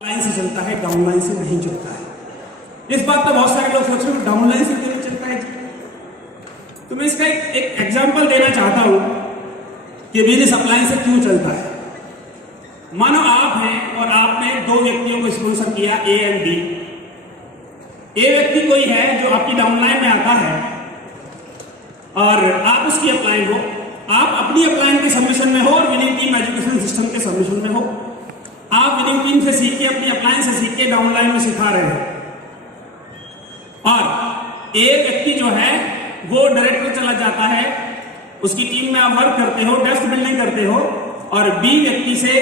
Line से चलता है, डाउनलाइन से नहीं चलता है। इस बात पर बहुत सारे लोग सोच रहे हो डाउनलाइन से क्यों नहीं चलता है जी? तो मैं इसका एक एग्जांपल देना चाहता हूं कि बिजनेस अपलाइन से क्यों चलता है। मानो आप हैं और आपने दो व्यक्तियों को स्पॉन्सर किया, ए एंड डी। ए व्यक्ति कोई है जो आपकी डाउनलाइन में आता है और आप उसकी अपलाइन हो, आप अपनी अपलाइन के सबमिशन में हो और विनिंग टीम एजुकेशन सिस्टम के सबमिशन में हो। आप विनिंग टीम से सीख के, अपनी अपलाइन से सीख के डाउनलाइन में सिखा रहे हो और एक व्यक्ति जो है वो डायरेक्टर चला जाता है, उसकी टीम में आप वर्क करते हो, डेस्क बिल्डिंग करते हो और बी व्यक्ति से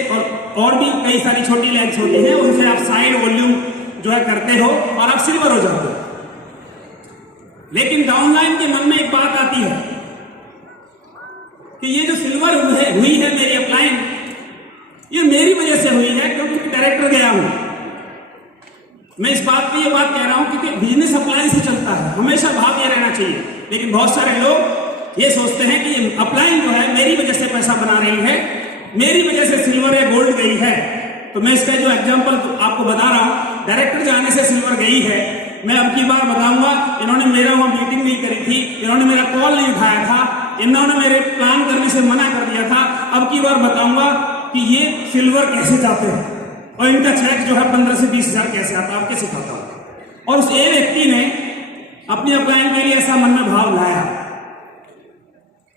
और भी कई सारी छोटी लैंग्स होती हैं, उनसे आप साइड वॉल्यूम जो है करते हो और आप सिल्वर हो जाते हो। लेकिन डाउनलाइन के मन में एक बात आती है कि ये जो सिल्वर हुई है मेरी अपलाइन, ये मेरी वजह से हुई है क्योंकि डायरेक्टर गया हूं। मैं इस बात पे ये बात कह रहा हूं क्योंकि बिजनेस अपलाइन से चलता है, हमेशा भाव ये रहना चाहिए। लेकिन बहुत सारे लोग ये सोचते हैं कि ये अपलाइन जो है मेरी वजह से पैसा बना रही है, मेरी वजह से सिल्वर या गोल्ड गई है। तो मैं इसका जो एग्जांपल आपको बता रहा हूं, डायरेक्टर जाने से सिल्वर गई है। मैं अब की बार बताऊंगा, इन्होंने मेरा वहां मीटिंग नहीं करी थी, इन्होंने मेरा कॉल नहीं उठाया था, इन्होंने मेरे प्लान करने से मना कर दिया था। अब की बार बताऊंगा कि ये सिल्वर कैसे जाते हैं और इनका चेक जो है 15 से 20 हजार कैसे आता है, आपके सिखाता हूं। और उस ए व्यक्ति ने अपनी अपलाइन के लिए ऐसा मन में भाव लाया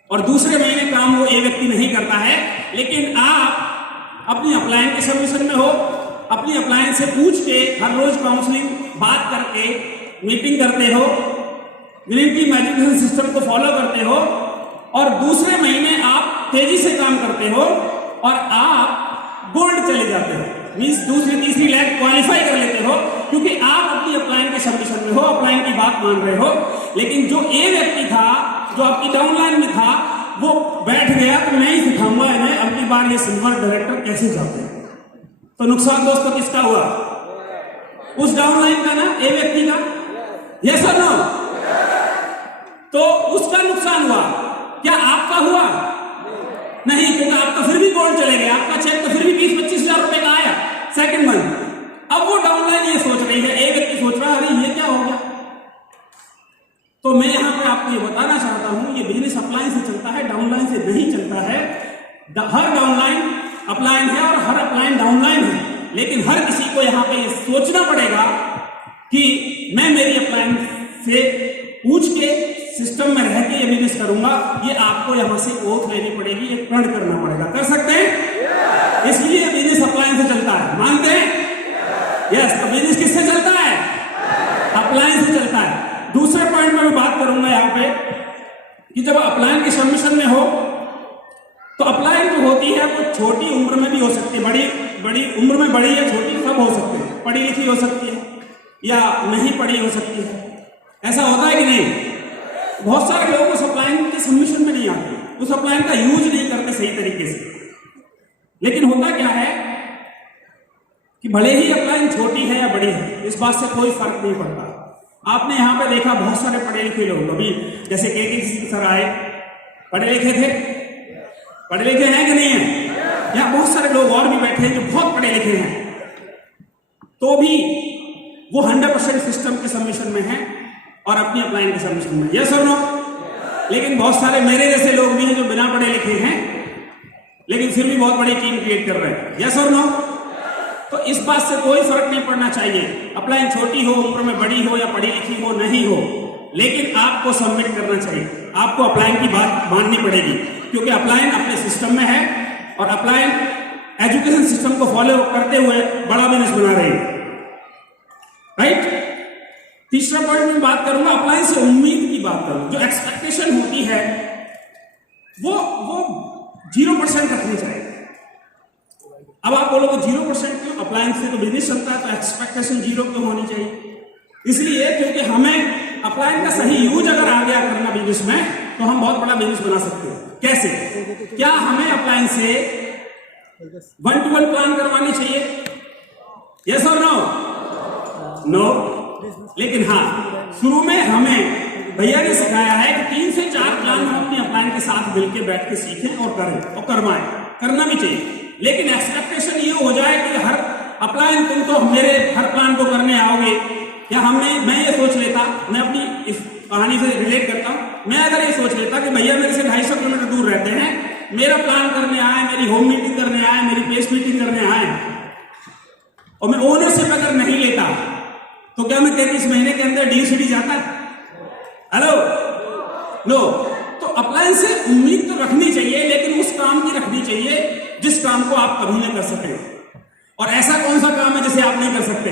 और दूसरे महीने काम वो ए व्यक्ति नहीं करता है। लेकिन आप अपनी अपलाइन के सबमिशन में हो, अपनी अपलाइन से पूछ के हर रोज काउंसलिंग बात करके मीटिंग करते हो, विनिंग टीम एजुकेशन सिस्टम को फॉलो करते हो और दूसरे महीने आप तेजी से काम करते हो और आप गोल्ड चले जाते हो, मींस दूसरी तीसरी लैब क्वालिफाई कर लेते हो क्योंकि आप अपनी अपलाइन के सबमिशन में हो, अपलाइन की बात मान रहे हो। लेकिन जो ए व्यक्ति था जो आपकी डाउनलाइन में था वो बैठ गया कि मैं ही सिखाऊंगा इन्हें, अब की बार ये सिल्वर डायरेक्टर कैसे जाते हैं। तो नुकसान दोस्तों किसका हुआ? उस डाउनलाइन का ना, ए व्यक्ति का। यस और नो? तो उसका नुकसान हुआ, क्या आपका हुआ? नहीं, क्योंकि आप तो फिर भी गोल्ड चले गए, आपका चेक तो फिर भी 20-25 हजार रुपए का आया सेकंड मंथ। अब वो डाउनलाइन ये सोच रही है, एक व्यक्ति सोच रहा है अरे ये क्या हो गया। तो मैं यहां पे आपको ये बताना चाहता हूं, ये बिजनेस अपलाइन से चलता है, डाउनलाइन से नहीं चलता है। हर डाउनलाइन अपलाइन है और हर अपलाइन डाउनलाइन है, लेकिन हर किसी को यहां पे ये सोचना पड़ेगा कि मैं मेरी अपलाइन से पूछ के सिस्टम में रह के ये बिजनेस करूंगा। ये आपको यहां से ओथ लेनी पड़ेगी, ये प्रण करना पड़ेगा। कर सकते हैं? इसलिए बिजनेस अपलाइन से चलता है, मानते हैं? यस। तो बिजनेस किससे चलता है? अपलाइन से चलता है। दूसरे पॉइंट में मैं बात करूंगा यहां पे कि जब अपलाइन के सबमिशन में हो तो अपलाइन जो होती है वो छोटी उम्र में भी हो सकती है, बड़ी उम्र में, बड़ी या छोटी सब हो सकती है, पढ़ी लिखी हो सकती है या नहीं पढ़ी हो सकती है। ऐसा होता है कि नहीं? बहुत सारे लोग उस अपलाइन के सबमिशन में नहीं आते, उस अपलाइन का यूज नहीं करते सही तरीके से। लेकिन होता क्या है कि भले ही अपलाइन छोटी है या बड़ी है, इस बात से कोई फर्क नहीं पड़ता। आपने यहां पे देखा बहुत सारे पढ़े लिखे लोग, अभी जैसे के सर आए, पढ़े लिखे थे, पढ़े लिखे हैं कि नहीं है? यहां बहुत सारे लोग और भी बैठे हैं जो बहुत पढ़े लिखे हैं, तो भी वो 100% सिस्टम के सबमिशन में है और अपनी अपलाइन के सबमिशन में। यस और नो? लेकिन बहुत सारे मेरे जैसे लोग भी हैं जो बिना पढ़े लिखे हैं लेकिन फिर भी बहुत बड़ी टीम क्रिएट कर रहे हैं। यस और नो? तो इस बात से कोई फर्क नहीं पड़ना चाहिए, अपलाइन छोटी हो, उम्र में बड़ी हो या पढ़ी लिखी हो, नहीं हो, लेकिन आपको सबमिट करना चाहिए। आपको अपलाइन की बात माननी पड़ेगी क्योंकि अपलाइन अपने सिस्टम में है और अपलाइन एजुकेशन सिस्टम को फॉलो करते हुए बड़ा बिजनेस बना रही है। राइट? तीसरा पॉइंट में बात करूंगा, अपलाइन से उम्मीद की बात करूं। जो एक्सपेक्टेशन होती है वो 0% रखनी चाहिए। अब आप बोलोगे 0% क्यों? अपलाइन से तो बिजनेस चलता है तो एक्सपेक्टेशन 0 क्यों होनी चाहिए? इसलिए क्योंकि हमें अपलाइन का सही यूज अगर आ गया करना बिजनेस में तो हम बहुत बड़ा बिजनेस बना सकते हैं। कैसे? क्या हमें अपलाइन से 1-to-1 प्लान करवानी चाहिए? यस और नो? नो। लेकिन हाँ, शुरू में हमें भैया ने सिखाया है कि 3 से 4 प्लान हम अपनी अपलाइन के साथ मिलकर बैठ के सीखें और करें और करवाएं, करना भी चाहिए। लेकिन एक्सपेक्टेशन ये हो जाए कि अपलाइन तुम तो मेरे हर प्लान को करने आओगे, या मैं ये सोच लेता, मैं अपनी इस कहानी से रिलेट करता हूं, मैं अगर ये सोच लेता कि भैया मेरे से 250 किलोमीटर दूर रहते हैं, मेरा प्लान करने आए, मेरी होम मीटिंग करने आए, मेरी पेस मीटिंग करने आए, और मैं ओनरशिप अगर नहीं लेता तो क्या मैं 33 महीने के अंदर DCD जाता है? Hello, no. तो अप्लायंस से उम्मीद तो रखनी चाहिए, लेकिन उस काम की रखनी चाहिए जिस काम को आप कभी नहीं कर सकते। और ऐसा कौन सा काम है जिसे आप नहीं कर सकते?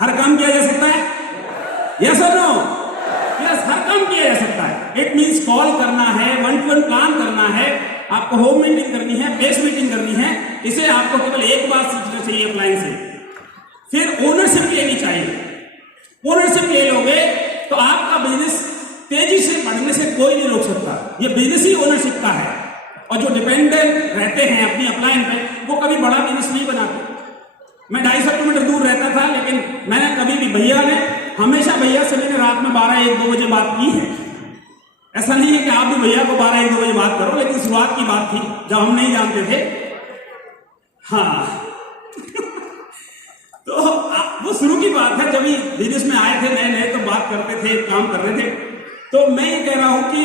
हर काम किया जा सकता है, यस और नो? यस, हर काम किया जा सकता है। इट मींस कॉल करना है, 1-to-1 प्लान करना है, आपको होम मीटिंग करनी है, बेस मीटिंग करनी है, इसे आपको केवल एक बार सीखना चाहिए अप्लायंस से। फिर ओनरशिप लेनी चाहिए। ओनरशिप ले लोगे तो आपका बिजनेस तेजी से बढ़ने से कोई नहीं रोक सकता। ये बिजनेस ही ओनरशिप का है। और जो डिपेंडेंट रहते हैं अपनी अपलाइन पे, वो कभी बड़ा बिजनेस नहीं बनाते। मैं 250 किलोमीटर दूर रहता था, लेकिन मैंने कभी भी हमेशा भैया से मैंने रात में 12-1-2 बजे बात की है। ऐसा नहीं है कि आप भी भैया को 12-1-2 बजे बात करो, लेकिन शुरुआत की बात थी जब हम नहीं जानते थे। हाँ तो वो शुरू की बात है, जब भी बिजनेस में आए थे नए तो बात करते थे, काम कर रहे थे। तो मैं ये कह रहा हूं कि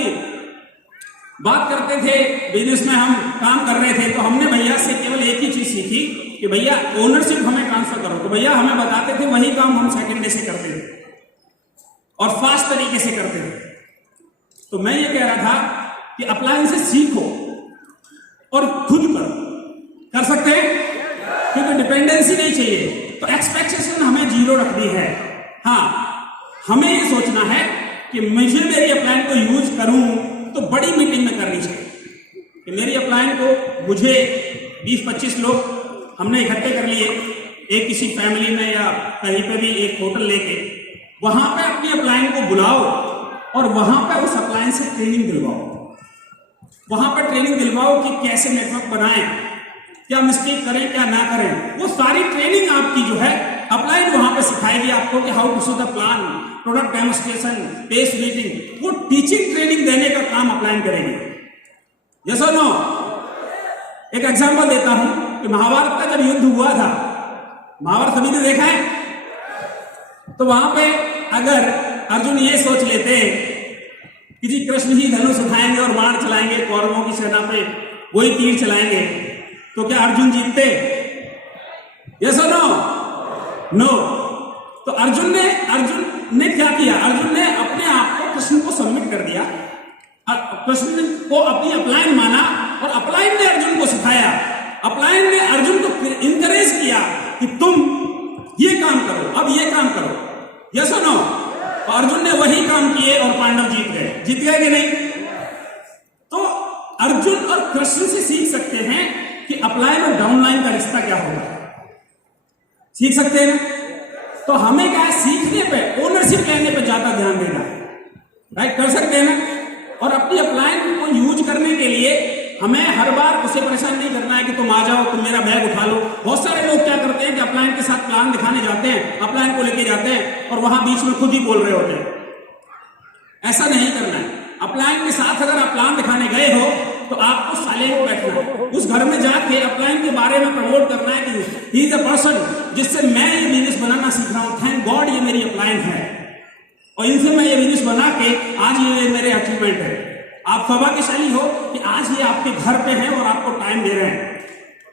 बात करते थे, बिजनेस में हम काम कर रहे थे, तो हमने भैया से केवल एक ही चीज सीखी कि भैया ओनरशिप हमें ट्रांसफर करो। तो भैया हमें बताते थे, वही काम हम सेकंड डे से करते थे और फास्ट तरीके से करते थे। तो मैं ये कह रहा था कि अप्लायंस से सीखो और खुद करो। कर सकते हैं, क्योंकि डिपेंडेंसी नहीं चाहिए। तो एक्सपेक्टेशन हमें 0 रखनी है। हाँ, हमें ये सोचना है कि मुझे मेरी अपलाइन को यूज करूं तो बड़ी मीटिंग में करनी चाहिए कि मेरी अपलाइन को मुझे 20-25 लोग हमने इकट्ठे कर लिए, एक किसी फैमिली में या कहीं पे भी एक होटल लेके, वहां पे अपनी अपलाइन को बुलाओ और वहां पे उस अपलाइन से ट्रेनिंग दिलवाओ। वहां पर ट्रेनिंग दिलवाओ कि कैसे नेटवर्क बनाएं, क्या मिस्टेक करें, क्या ना करें। वो सारी ट्रेनिंग आपकी जो है अपलाइन वहां पे सिखाएगी आपको कि how to see the plan, product demonstration, base meeting. वो टीचिंग ट्रेनिंग देने का काम अपलाइन करेगी। यस और नो? एक एग्जांपल देता हूं कि महाभारत का जब युद्ध हुआ था, महाभारत सभी ने देखा है, तो वहां पे अगर अर्जुन ये सोच लेते कि जी कृष्ण ही धनुष उठाएंगे और बाण चलाएंगे कौरवों की सेना पे, वही तीर चलाएंगे, तो क्या अर्जुन जीतते? यस और नो? नो। तो अर्जुन ने क्या किया? अर्जुन ने अपने आप को कृष्ण को सबमिट कर दिया, कृष्ण को अपनी अपलाइन माना और अपलाइन ने अर्जुन को सिखाया। अपलाइन ने अर्जुन को इंकरेज किया कि तुम ये काम करो, अब ये काम करो। यस और नो? तो अर्जुन ने वही काम किए और पांडव जीत गए। जीत गए कि नहीं? तो अर्जुन और कृष्ण से सीख सकते हैं कि अपलाइन और डाउनलाइन का रिश्ता क्या होगा। सीख सकते हैं ना? तो हमें क्या है, सीखने पे, ओनरशिप लेने पे ज्यादा ध्यान देना है। राइट? कर सकते हैं ना? और अपनी अपलाइन को यूज करने के लिए हमें हर बार उसे परेशान नहीं करना है कि तुम आ जाओ, तुम मेरा बैग उठा लो। बहुत सारे लोग क्या करते हैं कि अपलाइन के साथ प्लान दिखाने जाते हैं, अपलाइन को लेके जाते हैं और वहां बीच में खुद ही बोल रहे होते हैं। ऐसा नहीं करना है। अपलाइन के साथ अगर आप प्लान दिखाने गए हो तो आपको साइलेंट बैठना है। उस घर में जाके अपलाइन के बारे में प्रमोट करना है कि ही इज अ पर्सन जिससे मैं ये बिजनेस बनाना सीख रहा हूं। थैंक गॉड ये मेरी अपलाइन है और इनसे मैं ये बिजनेस बना के आज ये मेरे अचीवमेंट है। आप सौभाग्यशाली हो कि आज ये आपके घर पे हैं और आपको टाइम दे रहे हैं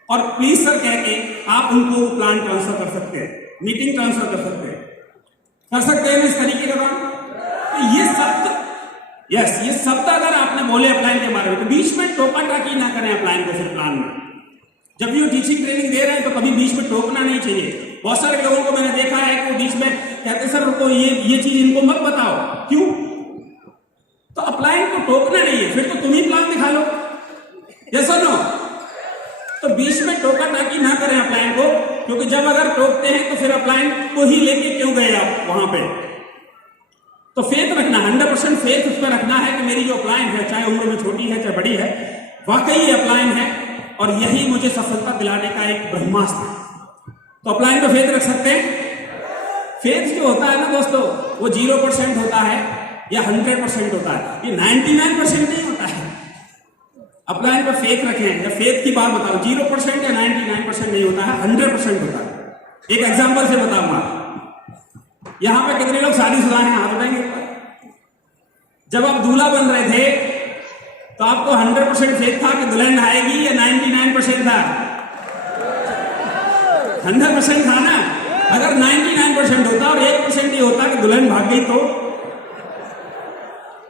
और प्लीज सर कह के आप उनको प्लान ट्रांसफर कर सकते हैं, मीटिंग ट्रांसफर कर सकते हैं इस तरीके का काम। तो ये शब्द, यस, ये शब्द अगर आपने बोले अपलाइन के बारे में, तो बीच में टोका टाकी ना करें अपलाइन को। फिर प्लान में जब ये टीचिंग ट्रेनिंग दे रहे हैं तो कभी बीच में टोकना नहीं चाहिए। बहुत सारे लोगों को मैंने देखा है कि वो बीच में कहते सर को ये चीज इनको मत बताओ। क्यों? तो अपलाइन को टोकना नहीं है, फिर तो तुम ही प्लान दिखा लो। यस और नो? तो बीच में टोका टाकी ना करें अपलाइन को, क्योंकि जब अगर टोकते हैं तो फिर अपलाइन को ही लेके क्यों गए आप वहां पे। तो फेथ रखना, 100% फेथ उस पर रखना है कि मेरी जो अपलाइन है, चाहे उम्र में छोटी है चाहे बड़ी है, वाकई ये अपलाइन है और यही मुझे सफलता दिलाने का एक ब्रह्मास्त्र है। तो अपलाइन पे फेथ रख सकते हैं। फेथ जो होता है ना दोस्तों, वो 0% होता है या 100% होता है, ये 99% नहीं होता है। अपलाइन पर फेथ रखें, या फेथ की बात बताओ, 0% या 99% नहीं होता है, 100% होता है। एक एग्जांपल से बताऊंगा। यहां पे कितने लोग शादीशुदा हैं, हाथ उठाएंगे। जब आप दूल्हा बन रहे थे तो आपको 100% फेथ था कि दुल्हन आएगी, या 99% था? 100% था ना। अगर 99% होता और 1% ही होता कि दुल्हन भाग गई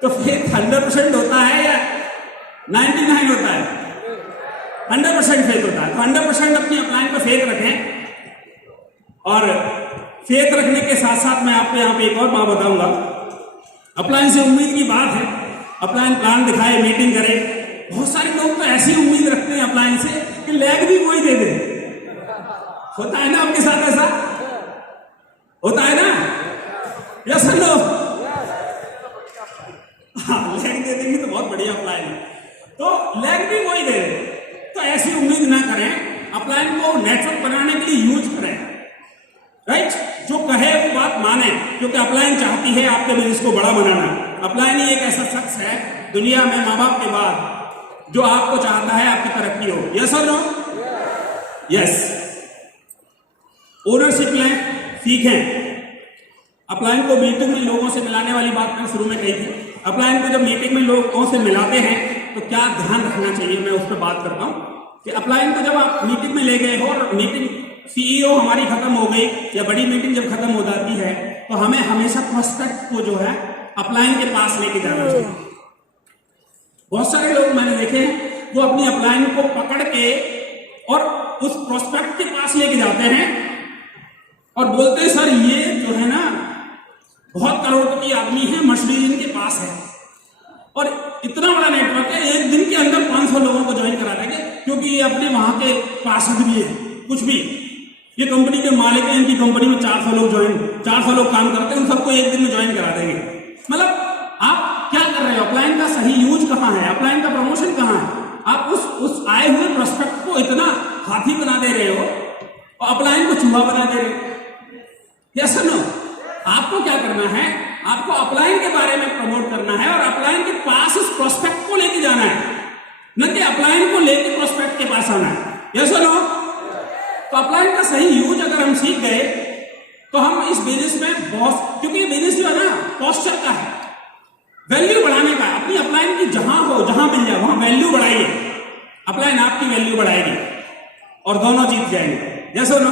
तो फेथ 100% होता है या 99 होता है? 100% फेथ होता है। तो 100% अपनी अपलाइन पर फेथ रखें। और फेथ रखने के साथ साथ मैं आपको यहाँ पे एक और बात बताऊंगा। अपलाइन से उम्मीद की बात है, अपलाइन प्लान दिखाए, मीटिंग करे। बहुत सारे लोग तो ऐसी उम्मीद रखते हैं अपलाइन से कि लैग भी कोई दे दे। होता है ना आपके साथ? ऐसा होता है ना? Yes sir no? हाँ, लैग दे देंगे तो बहुत बढ़िया अपलाइन है। तो लैग भी कोई दे दे तो ऐसी उम्मीद ना करें। अपलाइन को नेटवर्क बनाने के लिए यूज करें, राइट? जो कहे वो बात माने, क्योंकि अपलाइन चाहती है आपके बिजनेस को बड़ा बनाना। अपलाइन ही एक ऐसा शख्स है दुनिया में माँ बाप के बाद जो आपको चाहता है आपकी तरक्की हो। यस और नो? यस। ओनरशिप लें, सीखें। अपलाइन को मीटिंग में लोगों से मिलाने वाली बात मैंने शुरू में कही थी। अपलाइन को जब मीटिंग में लोगों से मिलाते हैं तो क्या ध्यान रखना चाहिए, मैं उस पर बात करता हूं कि अपलाइन को जब आप मीटिंग में ले गए हो और मीटिंग सीईओ हमारी खत्म हो गई या बड़ी मीटिंग जब खत्म हो जाती है तो हमें हमेशा प्रोस्पेक्ट को जो है अपलाइन के पास लेके जाना चाहिए। बहुत सारे लोग मैंने देखे हैं वो अपनी अपलाइन को पकड़ के और उस प्रोस्पेक्ट के पास लेके जाते हैं और बोलते हैं सर ये जो है ना बहुत करोड़पति आदमी है, मर्सिडीज इनके पास है और इतना बड़ा नेटवर्क है, एक दिन के अंदर 500 लोगों को ज्वाइन करा देंगे क्योंकि ये अपने वहां के पार्षद भी है, कुछ भी ये कंपनी के मालिक हैं, इनकी कंपनी में 400 लोग काम करते हैं, उन सबको एक दिन में ज्वाइन करा देंगे। मतलब आप क्या कर रहे हो? अपलाइन का सही यूज कहाँ है? अपलाइन का प्रमोशन कहाँ है? आप उस आए हुए प्रोस्पेक्ट को इतना हाथी बना दे रहे हो और अपलाइन को चूहा बना दे रहे हो। यस और नो? आपको क्या करना है? आपको अपलाइन के बारे में प्रमोट करना है और अपलाइन के पास उस प्रोस्पेक्ट को लेके जाना है, न कि अपलाइन को लेके प्रोस्पेक्ट के पास आना है। यस और नो? तो अपलाइन का सही यूज अगर हम सीख गए तो हम इस बिजनेस में बहुत, क्योंकि बिजनेस जो है ना पोस्चर का है, वैल्यू बढ़ाने का। अपनी अपलाइन की जहां हो, जहां मिल जाए वहां वैल्यू बढ़ाइए। अपलाइन आपकी वैल्यू बढ़ाएगी और दोनों जीत जाएंगे। जैसे नो?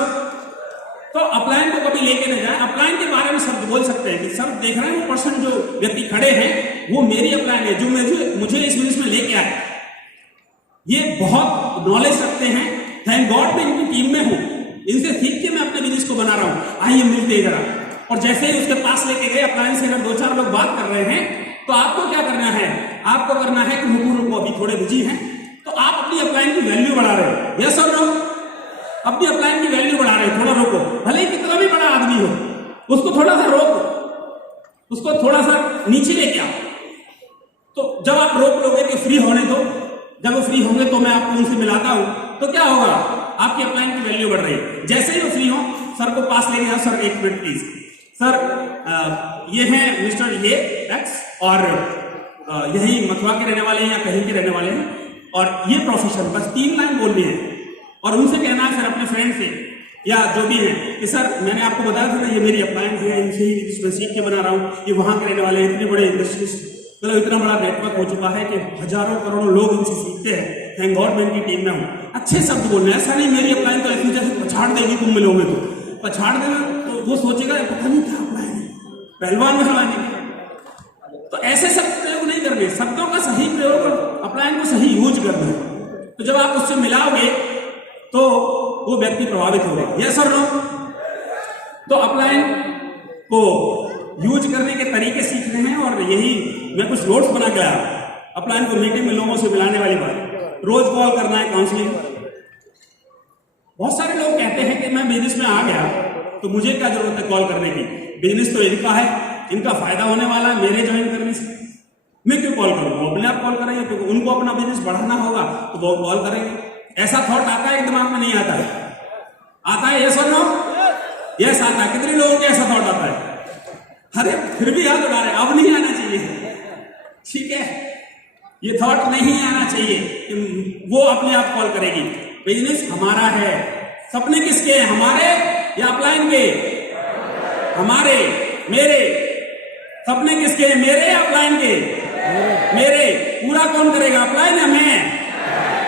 तो अपलाइन को कभी लेके नहीं जाए। अपलाइन के बारे में सब बोल सकते हैं कि सर देख रहे हैं वो पर्सन जो व्यक्ति खड़े हैं वो मेरी अपलाइन है जो मुझे इस बिजनेस में लेके आए, ये बहुत नॉलेज रखते हैं, थैंक गॉड मैं इनकी टीम में हूं, इनसे सीख के मैं अपने बिजनेस को बना रहा हूं, आइए मिलते जरा। और जैसे ही उसके पास लेके गए, अपलाइन से अगर 2-4 लोग बात कर रहे हैं तो आपको क्या करना है? आपको करना है कि रुको अभी थोड़े बिजी हैं, तो आप अपनी अपलाइन की वैल्यू बढ़ा रहे हो। यस और नो? अपनी अपलाइन की वैल्यू बढ़ा रहे हो, थोड़ा रोको, भले ही कितना भी बड़ा आदमी हो, उसको थोड़ा सा रोको, उसको थोड़ा सा नीचे लेके आओ। तो जब आप रोक लोगे कि फ्री होने दो, जब वो फ्री होंगे तो मैं आपको उनसे मिलाता हूं, तो क्या होगा? आपकी अपलाइन की वैल्यू बढ़ रही है। जैसे ही वो फ्री हो, सर को पास लेके जाओ, सर 1 मिनट प्लीज, सर ये है मिस्टर ये एक्स और यही मथुरा के रहने वाले हैं या कहीं के रहने वाले हैं और ये प्रोफेशन, बस 3 लाइन बोलनी है और उनसे कहना है फिर अपने फ्रेंड से या जो भी है कि सर मैंने आपको बताया था ना ये मेरी अपलाइन है, इनसे ही इसमें सीख के बना रहा हूँ, ये वहां के रहने वाले हैं, इतने बड़े इंडस्ट्रीज, मतलब इतना बड़ा नेटवर्क हो चुका है कि हजारों करोड़ों लोग इनसे सीखते हैं, थैंक गॉड मैं इनकी टीम में हूँ। अच्छे शब्द बोलने, ऐसा नहीं मेरी अपलाइन तो ऐसी जैसे पछाड़ देगी तुम मिलोगे तो, पछाड़ देना तो वो सोचेगा पता नहीं क्या अपलाइन है, पहलवान में हलाने। तो ऐसे शब्द प्रयोग नहीं करने, शब्दों का सही प्रयोग और अपलाइन को सही यूज करना है। तो जब आप उससे मिलाओगे तो वो व्यक्ति प्रभावित होगा। यस और नो? तो अपलाइन को यूज करने के तरीके सीखने हैं और यही मैं कुछ नोट्स बना के आया। अपलाइन को मीटिंग में लोगों से मिलाने वाली बात, रोज कॉल करना है, काउंसलिंग। बहुत सारे लोग कहते हैं कि मैं बिजनेस में आ गया तो मुझे क्या जरूरत है कॉल करने की, बिजनेस तो इनका है, इनका फायदा होने वाला है मेरे ज्वाइन करने से, मैं क्यों कॉल करूं? वो अपने आप कॉल करेंगे क्योंकि उनको अपना बिजनेस बढ़ाना होगा तो वो कॉल करेंगे। ऐसा थॉट आता है दिमाग में? नहीं आता है? आता है? यस और नो? यस आता है। कितने लोगों के ऐसा थॉट आता है? अरे फिर भी हाथ उठा रहे, अब नहीं आना चाहिए, ठीक है? ये थॉट नहीं आना चाहिए कि वो अपने आप कॉल करेगी। बिजनेस हमारा है, सपने किसके हैं? हमारे या अपलाइन के? हमारे, मेरे सपने किसके हैं? मेरे या अपलाइन के? मेरे। पूरा कौन करेगा, अपलाइन या मैं?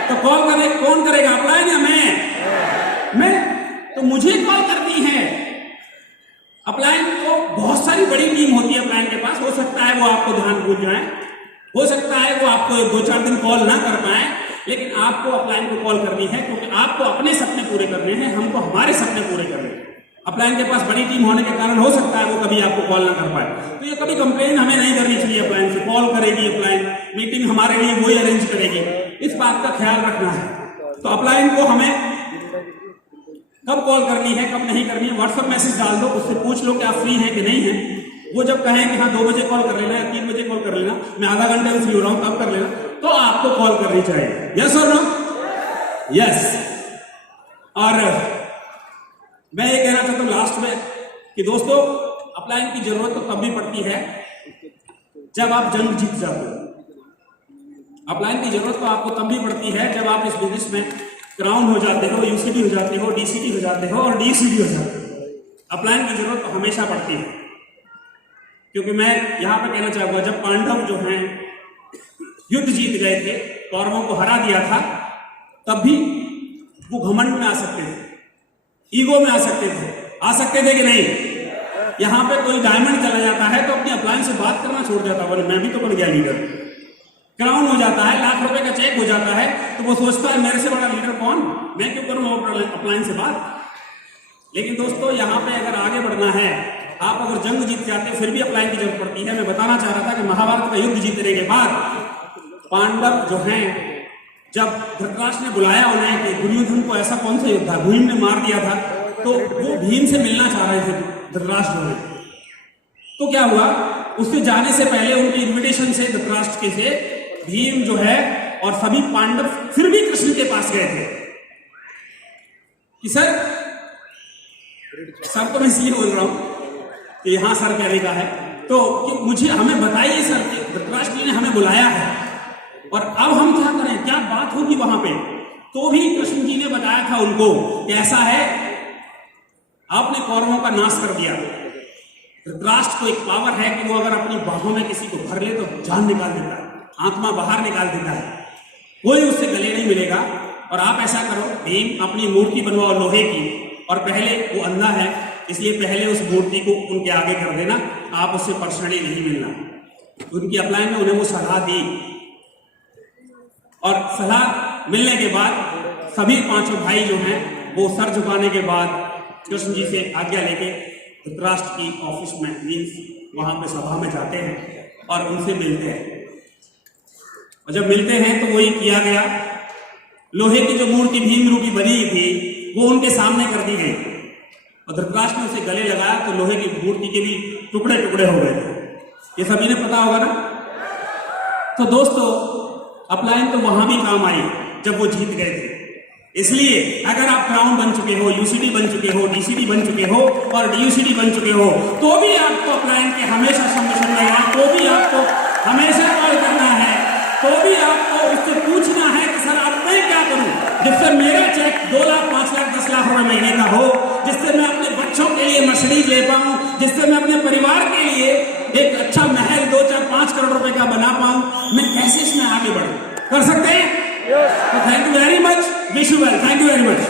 तो कौन करेगा, अपलाइन या मैं? तो मुझे कॉल करती है। अपलाइन को बहुत सारी बड़ी टीम होती है अपलाइन के पास। हो सकता है वो आपको ध्यान भूल जाए, हो सकता है वो आपको 2-4 दिन कॉल ना कर पाए, लेकिन आपको अपलाइन को कॉल करनी है, क्योंकि आपको अपने सपने पूरे करने हैं, हमको हमारे सपने पूरे करने हैं। अपलाइन के पास बड़ी टीम होने के कारण हो सकता है वो कभी आपको कॉल ना कर पाए। तो ये कभी कंप्लेन हमें नहीं करनी चाहिए अपलाइन से। कॉल करेगी अपलाइन, मीटिंग हमारे लिए वही अरेंज करेगी, इस बात का ख्याल रखना है। तो अपलाइन को हमें कब कॉल करनी है, कब नहीं करनी है, व्हाट्सएप मैसेज डाल दो, उससे पूछ लो कि आप फ्री हैं कि नहीं है। वो जब कहें कि हाँ 2 बजे कॉल कर लेना या 3 बजे कॉल कर लेना, मैं आधा घंटे में फ्री हो रहा हूं, तब कर लेना, तो आपको कॉल करनी चाहिए। यस और नो? यस। और मैं ये कहना चाहता हूं लास्ट में कि दोस्तों, अपलाइन की जरूरत तो तब भी पड़ती है जब आप जंग जीत जाते हो। अपलाइन की जरूरत तो आपको तब भी पड़ती है जब आप इस बिजनेस में क्राउन हो जाते हो, यूसीडी हो जाते हो, डीसीडी हो जाते हो और डीसीडी हो जाते हो। अपलाइन की जरूरत तो हमेशा पड़ती है, क्योंकि मैं यहां पर कहना चाहूंगा, जब पांडव जो हैं युद्ध जीत गए थे, कौरवों को हरा दिया था, तब भी वो घमंड में आ सकते थे, ईगो में आ सकते थे कि नहीं? यहां पे कोई डायमंड चला जाता है तो अपनी अपलाइन से बात करना छोड़ जाता है, बोले मैं भी तो बन गया लीडर। क्राउन हो जाता है, लाख रुपए का चेक हो जाता है, तो वो सोचता है मेरे से बड़ा लीडर कौन, मैं क्यों करूं अपलाइन से बात। लेकिन दोस्तों, यहाँ पे अगर आगे बढ़ना है, आप अगर जंग जीत जाते हो फिर भी अपलाइन की जरूरत पड़ती है। मैं बताना चाह रहा था कि महाभारत का युद्ध जीतने के बाद पांडव जो हैं, जब धृतराष्ट्र ने बुलाया उन्हें कि दुर्योधन को ऐसा कौन सा युद्ध था, भीम ने मार दिया था, तो वो भीम से मिलना चाह रहे थे धृतराष्ट्र में। तो क्या हुआ, उससे जाने से पहले उनके इन्विटेशन से धृतराष्ट्र के से भीम जो है और सभी पांडव फिर भी कृष्ण के पास गए थे कि सर तो मैं इसलिए बोल रहा हूं कि यहां सर कहने का है, तो कि मुझे हमें बताइए सर, धृतराष्ट्र जी ने हमें बुलाया है और अब हम क्या करें, क्या बात होगी वहां पे। तो भी कृष्ण जी ने बताया था उनको कि ऐसा है, आपने कौरवों का नाश कर दिया। धृतराष्ट्र को एक पावर है कि वो अगर अपनी बाहों में किसी को भर ले तो जान निकाल देता है, आत्मा बाहर निकाल देता है, कोई उससे गले नहीं मिलेगा। और आप ऐसा करो, भीम अपनी मूर्ति बनवाओ लोहे की, और पहले वो अंधा है इसलिए पहले उस मूर्ति को उनके आगे कर देना, आप उससे पर्सनली नहीं मिलना। उनकी अपलाइन में उन्हें वो सलाह दी, और सलाह मिलने के बाद सभी 5 भाई जो हैं वो सर झुकाने के बाद कृष्ण जी से आज्ञा लेके धृतराष्ट्र की ऑफिस में, मीन्स वहां पे सभा में जाते हैं और उनसे मिलते हैं। और जब मिलते हैं तो वही किया गया, लोहे की जो मूर्ति भीम रूपी बनी थी वो उनके सामने कर दी गई, और धृतराष्ट्र ने उसे गले लगाया तो लोहे की मूर्ति के भी टुकड़े टुकड़े हो गए थे। ये सभी ने पता होगा ना। तो दोस्तों, अपलाइन तो वहां भी काम आई जब वो जीत गए थे। इसलिए अगर आप क्राउन बन चुके हो, यूसीडी बन चुके हो, डीसीडी बन चुके हो और डीयूसीडी बन चुके हो, तो भी आपको अपलाइन के हमेशा सबमिशन लेना, तो भी आपको हमेशा कॉल करना है, तो भी आपको उससे पूछना है कि सर अब मैं क्या करूं जिससे मेरा चेक 2 लाख, 5 लाख, 10 लाख रुपए महीने का हो, जिससे मैं अपने बच्चों के लिए मर्सिडीज ले पाऊं, जिससे मैं अपने परिवार के लिए एक अच्छा महल 2, 4, 5 करोड़ रुपए का बना पाऊं। मैं कैसे इसमें आगे बढ़ूं? कर सकते हैं? तो thank you very much, wish you well, thank you very much.